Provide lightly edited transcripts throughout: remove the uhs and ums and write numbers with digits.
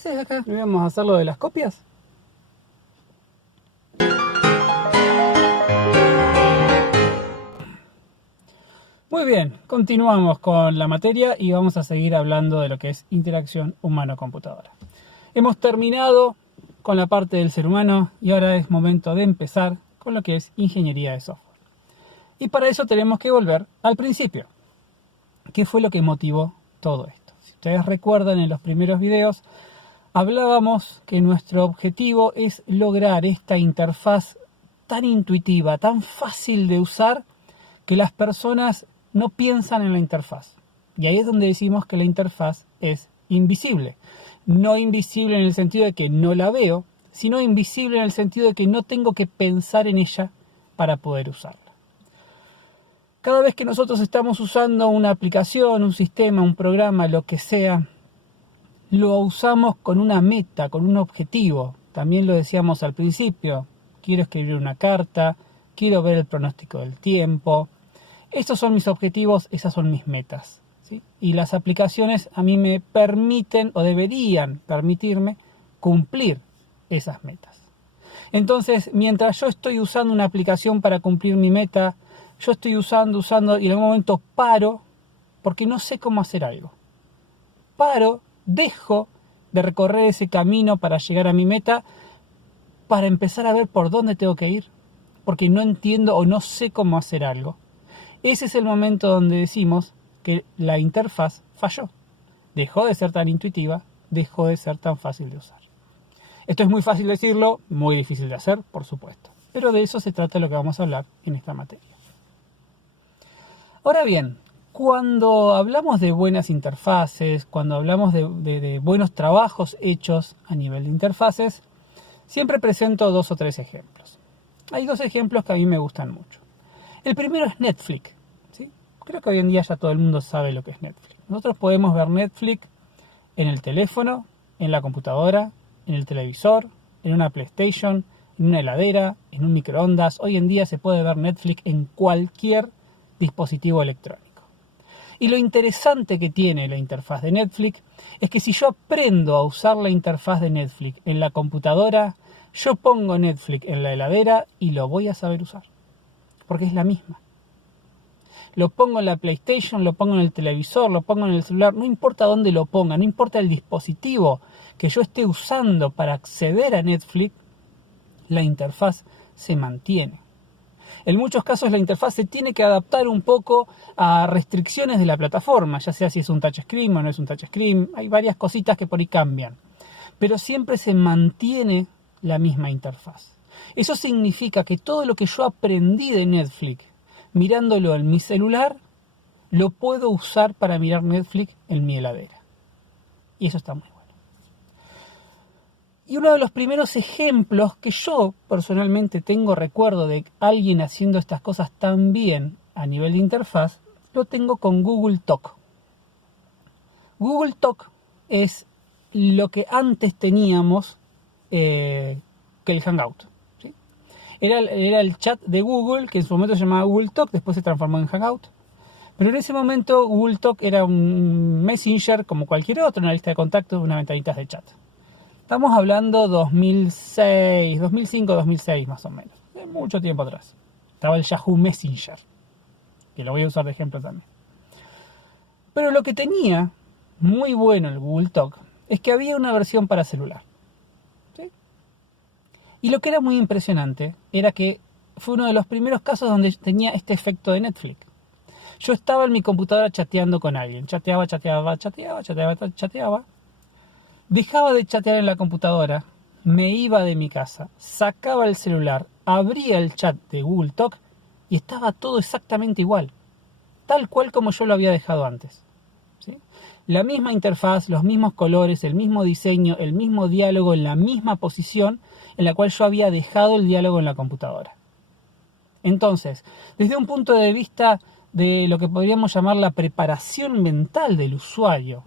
haces acá? ¿No íbamos a hacer lo de las copias? Muy bien, continuamos con la materia y vamos a seguir hablando de lo que es interacción humano-computadora. Hemos terminado con la parte del ser humano y ahora es momento de empezar con lo que es ingeniería de software. Y para eso tenemos que volver al principio. ¿Qué fue lo que motivó todo esto? Si ustedes recuerdan, en los primeros videos hablábamos que nuestro objetivo es lograr esta interfaz tan intuitiva, tan fácil de usar, que las personas no piensan en la interfaz. Y ahí es donde decimos que la interfaz es invisible. No invisible en el sentido de que no la veo, sino invisible en el sentido de que no tengo que pensar en ella para poder usarla. Cada vez que nosotros estamos usando una aplicación, un sistema, un programa, lo que sea, lo usamos con una meta, con un objetivo. También lo decíamos al principio. Quiero escribir una carta, quiero ver el pronóstico del tiempo. Estos son mis objetivos, esas son mis metas, ¿sí? Y las aplicaciones a mí me permiten o deberían permitirme cumplir esas metas. Entonces, mientras yo estoy usando una aplicación para cumplir mi meta, yo estoy usando y en algún momento paro porque no sé cómo hacer algo. Paro, dejo de recorrer ese camino para llegar a mi meta para empezar a ver por dónde tengo que ir, porque no entiendo o no sé cómo hacer algo. Ese es el momento donde decimos que la interfaz falló. Dejó de ser tan intuitiva, dejó de ser tan fácil de usar. Esto es muy fácil decirlo, muy difícil de hacer, por supuesto. Pero de eso se trata lo que vamos a hablar en esta materia. Ahora bien, cuando hablamos de buenas interfaces, cuando hablamos de buenos trabajos hechos a nivel de interfaces, siempre presento 2 o 3 ejemplos. Hay 2 ejemplos que a mí me gustan mucho. El primero es Netflix, ¿sí? Creo que hoy en día ya todo el mundo sabe lo que es Netflix. Nosotros podemos ver Netflix en el teléfono, en la computadora, en el televisor, en una PlayStation, en una heladera, en un microondas. Hoy en día se puede ver Netflix en cualquier dispositivo electrónico. Y lo interesante que tiene la interfaz de Netflix es que si yo aprendo a usar la interfaz de Netflix en la computadora, yo pongo Netflix en la heladera y lo voy a saber usar. Porque es la misma. Lo pongo en la PlayStation, lo pongo en el televisor, lo pongo en el celular, no importa dónde lo ponga, no importa el dispositivo que yo esté usando para acceder a Netflix, la interfaz se mantiene. En muchos casos la interfaz se tiene que adaptar un poco a restricciones de la plataforma, ya sea si es un touchscreen o no es un touchscreen, hay varias cositas que por ahí cambian, pero siempre se mantiene la misma interfaz. Eso significa que todo lo que yo aprendí de Netflix mirándolo en mi celular, lo puedo usar para mirar Netflix en mi heladera. Y eso está muy bueno. Y uno de los primeros ejemplos que yo personalmente tengo recuerdo de alguien haciendo estas cosas tan bien a nivel de interfaz, lo tengo con Google Talk. Google Talk es lo que antes teníamos que el Hangout. ¿Sí? Era el chat de Google, que en su momento se llamaba Google Talk, después se transformó en Hangout. Pero en ese momento Google Talk era un Messenger como cualquier otro, una lista de contactos, unas ventanitas de chat. Estamos hablando 2006, 2005, 2006 más o menos, de mucho tiempo atrás. Estaba el Yahoo Messenger, que lo voy a usar de ejemplo también. Pero lo que tenía muy bueno el Google Talk es que había una versión para celular. ¿Sí? Y lo que era muy impresionante era que fue uno de los primeros casos donde tenía este efecto de Netflix. Yo estaba en mi computadora chateando con alguien, chateaba. Dejaba de chatear en la computadora, me iba de mi casa, sacaba el celular, abría el chat de Google Talk y estaba todo exactamente igual, tal cual como yo lo había dejado antes. ¿Sí? La misma interfaz, los mismos colores, el mismo diseño, el mismo diálogo en la misma posición en la cual yo había dejado el diálogo en la computadora. Entonces, desde un punto de vista de lo que podríamos llamar la preparación mental del usuario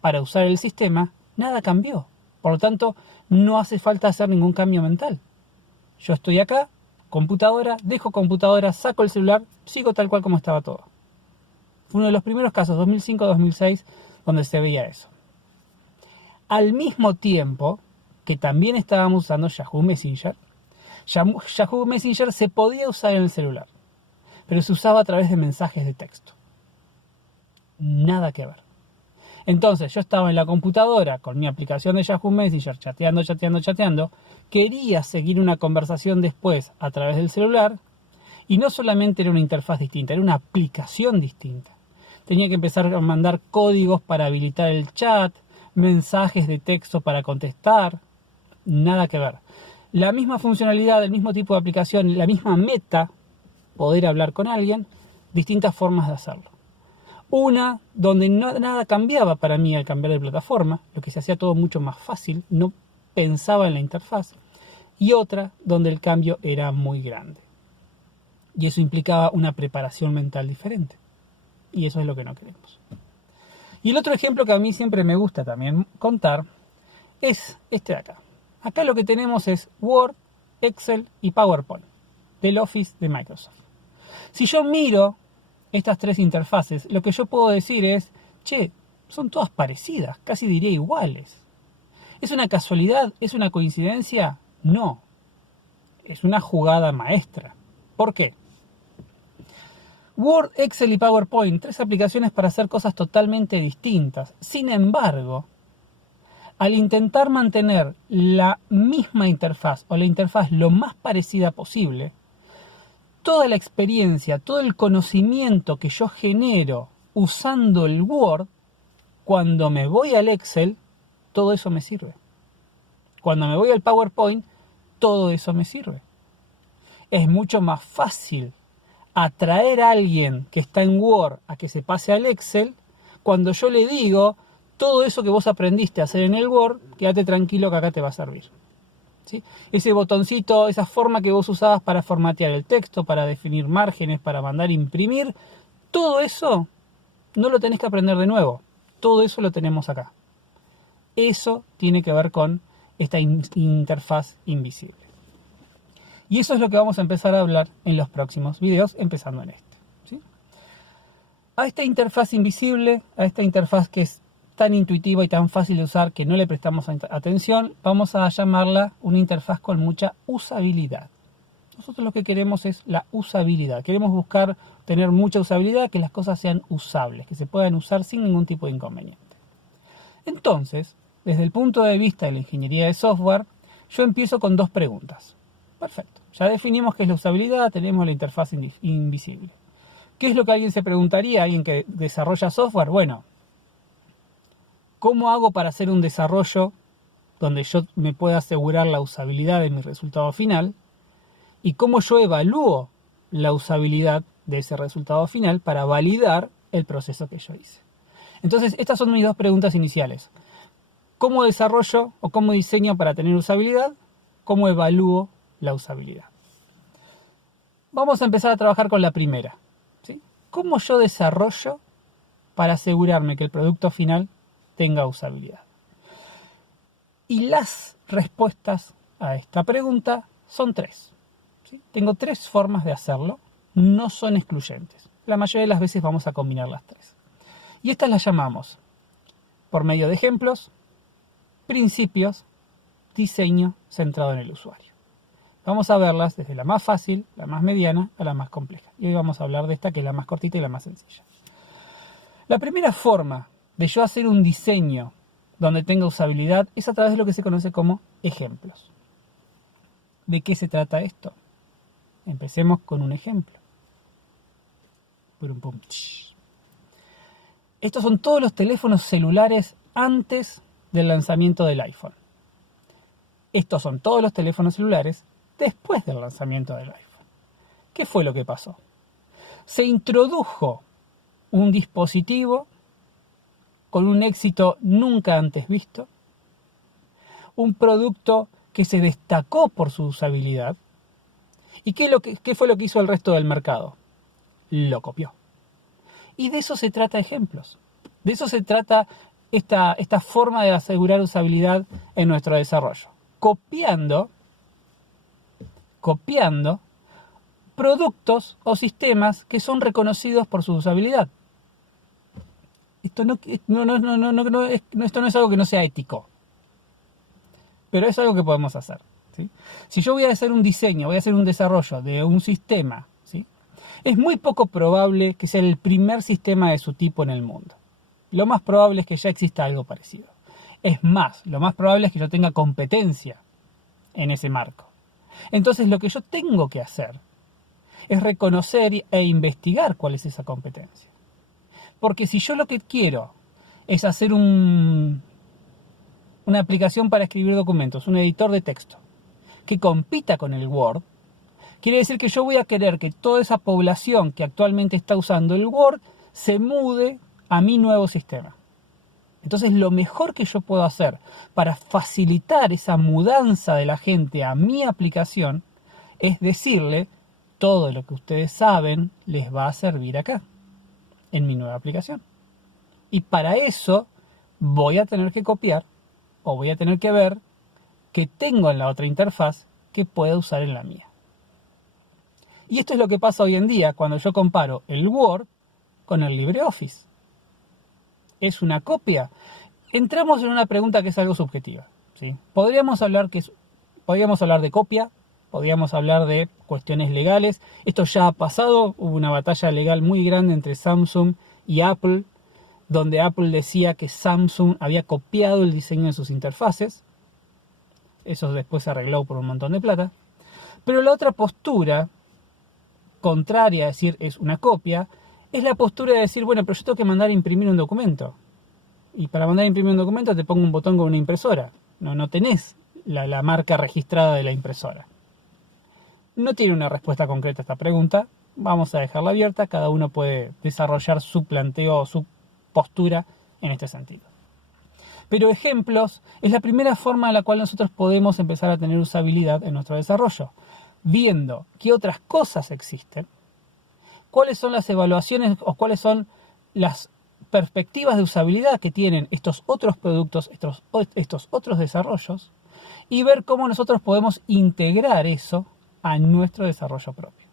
para usar el sistema, nada cambió. Por lo tanto, no hace falta hacer ningún cambio mental. Yo estoy acá, computadora, dejo computadora, saco el celular, sigo tal cual como estaba todo. Fue uno de los primeros casos, 2005-2006, donde se veía eso. al mismo tiempo que también estábamos usando Yahoo Messenger. Yahoo Messenger se podía usar en el celular, pero se usaba a través de mensajes de texto. Nada que ver. Entonces yo estaba en la computadora con mi aplicación de Yahoo Messenger chateando, quería seguir una conversación después a través del celular y no solamente era una interfaz distinta, era una aplicación distinta. Tenía que empezar a mandar códigos para habilitar el chat, mensajes de texto para contestar, nada que ver. La misma funcionalidad, el mismo tipo de aplicación, la misma meta, poder hablar con alguien, distintas formas de hacerlo. Una donde nada cambiaba para mí al cambiar de plataforma, lo que se hacía todo mucho más fácil, no pensaba en la interfaz. Y otra donde el cambio era muy grande. Y eso implicaba una preparación mental diferente. Y eso es lo que no queremos. Y el otro ejemplo que a mí siempre me gusta también contar es este de acá. Acá lo que tenemos es Word, Excel y PowerPoint del Office de Microsoft. Si yo miro estas tres interfaces, lo que yo puedo decir es, che, son todas parecidas, casi diría iguales. ¿Es una casualidad? ¿Es una coincidencia? No. Es una jugada maestra. ¿Por qué? Word, Excel y PowerPoint, tres aplicaciones para hacer cosas totalmente distintas. Sin embargo, al intentar mantener la misma interfaz o la interfaz lo más parecida posible, toda la experiencia, todo el conocimiento que yo genero usando el Word, cuando me voy al Excel, todo eso me sirve. Cuando me voy al PowerPoint, todo eso me sirve. Es mucho más fácil atraer a alguien que está en Word a que se pase al Excel cuando yo le digo, todo eso que vos aprendiste a hacer en el Word, quédate tranquilo que acá te va a servir. ¿Sí? Ese botoncito, esa forma que vos usabas para formatear el texto, para definir márgenes, para mandar imprimir, todo eso no lo tenés que aprender de nuevo. Todo eso lo tenemos acá. Eso tiene que ver con esta interfaz invisible. Y eso es lo que vamos a empezar a hablar en los próximos videos, empezando en este. ¿Sí? A esta interfaz invisible, a esta interfaz que es tan intuitiva y tan fácil de usar que no le prestamos atención, vamos a llamarla una interfaz con mucha usabilidad. Nosotros lo que queremos es la usabilidad. Queremos buscar tener mucha usabilidad, que las cosas sean usables, que se puedan usar sin ningún tipo de inconveniente. Entonces, desde el punto de vista de la ingeniería de software, yo empiezo con dos preguntas. Perfecto. Ya definimos qué es la usabilidad, tenemos la interfaz invisible. ¿Qué es lo que alguien se preguntaría, alguien que desarrolla software? Bueno, ¿cómo hago para hacer un desarrollo donde yo me pueda asegurar la usabilidad de mi resultado final? ¿Y cómo yo evalúo la usabilidad de ese resultado final para validar el proceso que yo hice? Entonces, estas son mis dos preguntas iniciales. ¿Cómo desarrollo o cómo diseño para tener usabilidad? ¿Cómo evalúo la usabilidad? Vamos a empezar a trabajar con la primera. ¿Sí? ¿Cómo yo desarrollo para asegurarme que el producto final tenga usabilidad? Y las respuestas a esta pregunta son tres. ¿Sí? Tengo tres formas de hacerlo, no son excluyentes. La mayoría de las veces vamos a combinar las tres. Y estas las llamamos, por medio de ejemplos, principios, diseño centrado en el usuario. Vamos a verlas desde la más fácil, la más mediana, a la más compleja. Y hoy vamos a hablar de esta que es la más cortita y la más sencilla. La primera forma de yo hacer un diseño donde tenga usabilidad es a través de lo que se conoce como ejemplos. ¿De qué se trata esto? Empecemos con un ejemplo. Estos son todos los teléfonos celulares antes del lanzamiento del iPhone. Estos son todos los teléfonos celulares después del lanzamiento del iPhone. ¿Qué fue lo que pasó? Se introdujo un dispositivo con un éxito nunca antes visto, un producto que se destacó por su usabilidad. ¿Y qué fue lo que hizo el resto del mercado? Lo copió. Y de eso se trata ejemplos. De eso se trata esta forma de asegurar usabilidad en nuestro desarrollo. Copiando productos o sistemas que son reconocidos por su usabilidad. Esto no es algo que no sea ético. pero es algo que podemos hacer, ¿sí? Si yo voy a hacer un diseño, voy a hacer un desarrollo de un sistema, ¿sí? Es muy poco probable que sea el primer sistema de su tipo en el mundo. Lo más probable es que ya exista algo parecido. Es más, lo más probable es que yo tenga competencia en ese marco. Entonces lo que yo tengo que hacer es reconocer e investigar cuál es esa competencia. Porque si yo lo que quiero es hacer una aplicación para escribir documentos, un editor de texto, que compita con el Word, quiere decir que yo voy a querer que toda esa población que actualmente está usando el Word se mude a mi nuevo sistema. Entonces lo mejor que yo puedo hacer para facilitar esa mudanza de la gente a mi aplicación es decirle: todo lo que ustedes saben les va a servir acá, en mi nueva aplicación. Y para eso voy a tener que copiar o voy a tener que ver qué tengo en la otra interfaz que pueda usar en la mía. Y esto es lo que pasa hoy en día cuando yo comparo el Word con el LibreOffice. ¿Es una copia? Entramos en una pregunta que es algo subjetiva, ¿sí? Podríamos hablar de copia, podríamos hablar de cuestiones legales. Esto ya ha pasado, hubo una batalla legal muy grande entre Samsung y Apple, donde Apple decía que Samsung había copiado el diseño de sus interfaces. Eso después se arregló por un montón de plata. Pero la otra postura, contraria a decir es una copia, es la postura de decir: bueno, pero yo tengo que mandar a imprimir un documento. Y para mandar a imprimir un documento te pongo un botón con una impresora. No tenés la marca registrada de la impresora. No tiene una respuesta concreta a esta pregunta. Vamos a dejarla abierta. Cada uno puede desarrollar su planteo o su postura en este sentido. Pero ejemplos es la primera forma en la cual nosotros podemos empezar a tener usabilidad en nuestro desarrollo. Viendo qué otras cosas existen, cuáles son las evaluaciones o cuáles son las perspectivas de usabilidad que tienen estos otros productos, estos otros desarrollos, y ver cómo nosotros podemos integrar eso a nuestro desarrollo propio.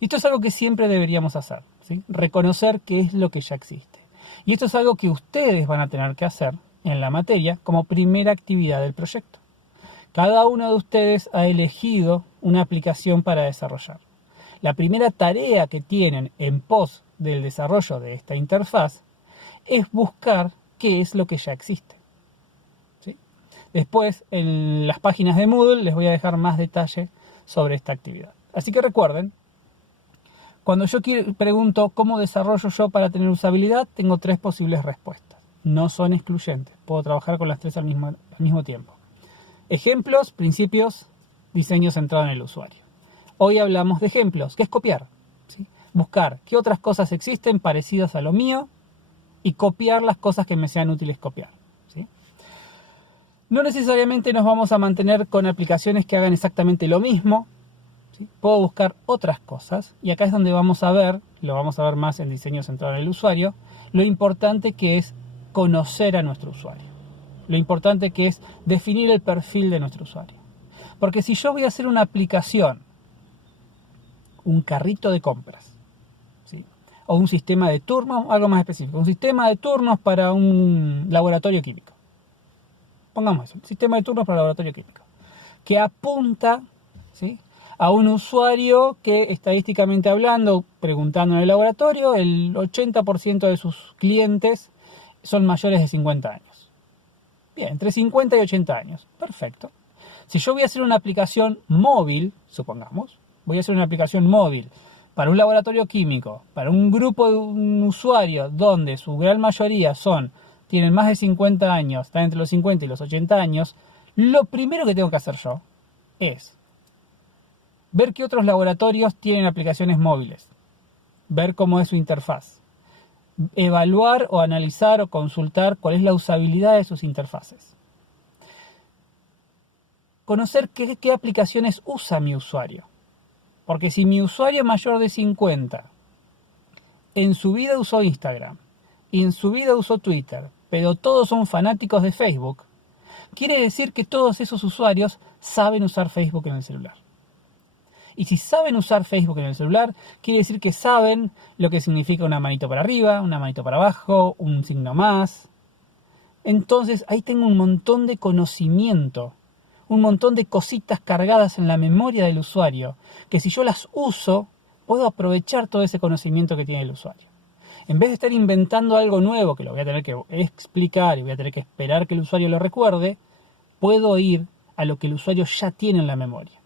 Y esto es algo que siempre deberíamos hacer, ¿sí? Reconocer qué es lo que ya existe. Y esto es algo que ustedes van a tener que hacer en la materia como primera actividad del proyecto. Cada uno de ustedes ha elegido una aplicación para desarrollar. La primera tarea que tienen en pos del desarrollo de esta interfaz es buscar qué es lo que ya existe, ¿sí? Después, en las páginas de Moodle les voy a dejar más detalle sobre esta actividad. Así que recuerden, cuando yo pregunto cómo desarrollo yo para tener usabilidad, tengo 3 posibles respuestas. No son excluyentes, puedo trabajar con las 3 al mismo tiempo. Ejemplos, principios, diseño centrado en el usuario. Hoy hablamos de ejemplos, que es copiar, ¿sí? Buscar qué otras cosas existen parecidas a lo mío y copiar las cosas que me sean útiles copiar, ¿sí? No necesariamente nos vamos a mantener con aplicaciones que hagan exactamente lo mismo, ¿sí? Puedo buscar otras cosas y acá es donde vamos a ver, lo vamos a ver más en diseño centrado en el usuario, lo importante que es conocer a nuestro usuario. Lo importante que es definir el perfil de nuestro usuario. Porque si yo voy a hacer una aplicación, un carrito de compras, ¿sí? O un sistema de turnos, algo más específico, un sistema de turnos para un laboratorio químico. Pongamos eso, un sistema de turnos para laboratorio químico, que apunta, ¿sí?, a un usuario que, estadísticamente hablando, preguntando en el laboratorio, el 80% de sus clientes son mayores de 50 años. Bien, entre 50 y 80 años. Perfecto. Si yo voy a hacer una aplicación móvil, supongamos, voy a hacer una aplicación móvil para un laboratorio químico, para un grupo de un usuario donde su gran mayoría tienen más de 50 años, están entre los 50 y los 80 años, lo primero que tengo que hacer yo es ver qué otros laboratorios tienen aplicaciones móviles, ver cómo es su interfaz, evaluar o analizar o consultar cuál es la usabilidad de sus interfaces. Conocer qué aplicaciones usa mi usuario. Porque si mi usuario mayor de 50 en su vida usó Instagram y en su vida usó Twitter, pero todos son fanáticos de Facebook, quiere decir que todos esos usuarios saben usar Facebook en el celular. Y si saben usar Facebook en el celular, quiere decir que saben lo que significa una manito para arriba, una manito para abajo, un signo más. entonces ahí tengo un montón de conocimiento, un montón de cositas cargadas en la memoria del usuario, que si yo las uso, puedo aprovechar todo ese conocimiento que tiene el usuario. En vez de estar inventando algo nuevo, que lo voy a tener que explicar y voy a tener que esperar que el usuario lo recuerde, puedo ir a lo que el usuario ya tiene en la memoria.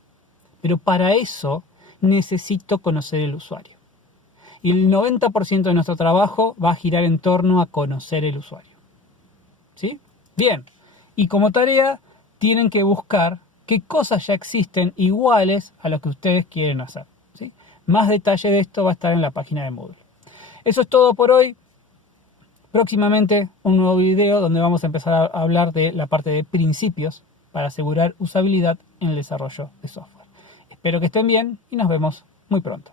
Pero para eso necesito conocer el usuario. Y el 90% de nuestro trabajo va a girar en torno a conocer el usuario. ¿Sí? Bien. Y como tarea, tienen que buscar qué cosas ya existen iguales a lo que ustedes quieren hacer. ¿Sí? Más detalle de esto va a estar en la página de Moodle. Eso es todo por hoy. Próximamente un nuevo video donde vamos a empezar a hablar de la parte de principios para asegurar usabilidad en el desarrollo de software. Espero que estén bien y nos vemos muy pronto.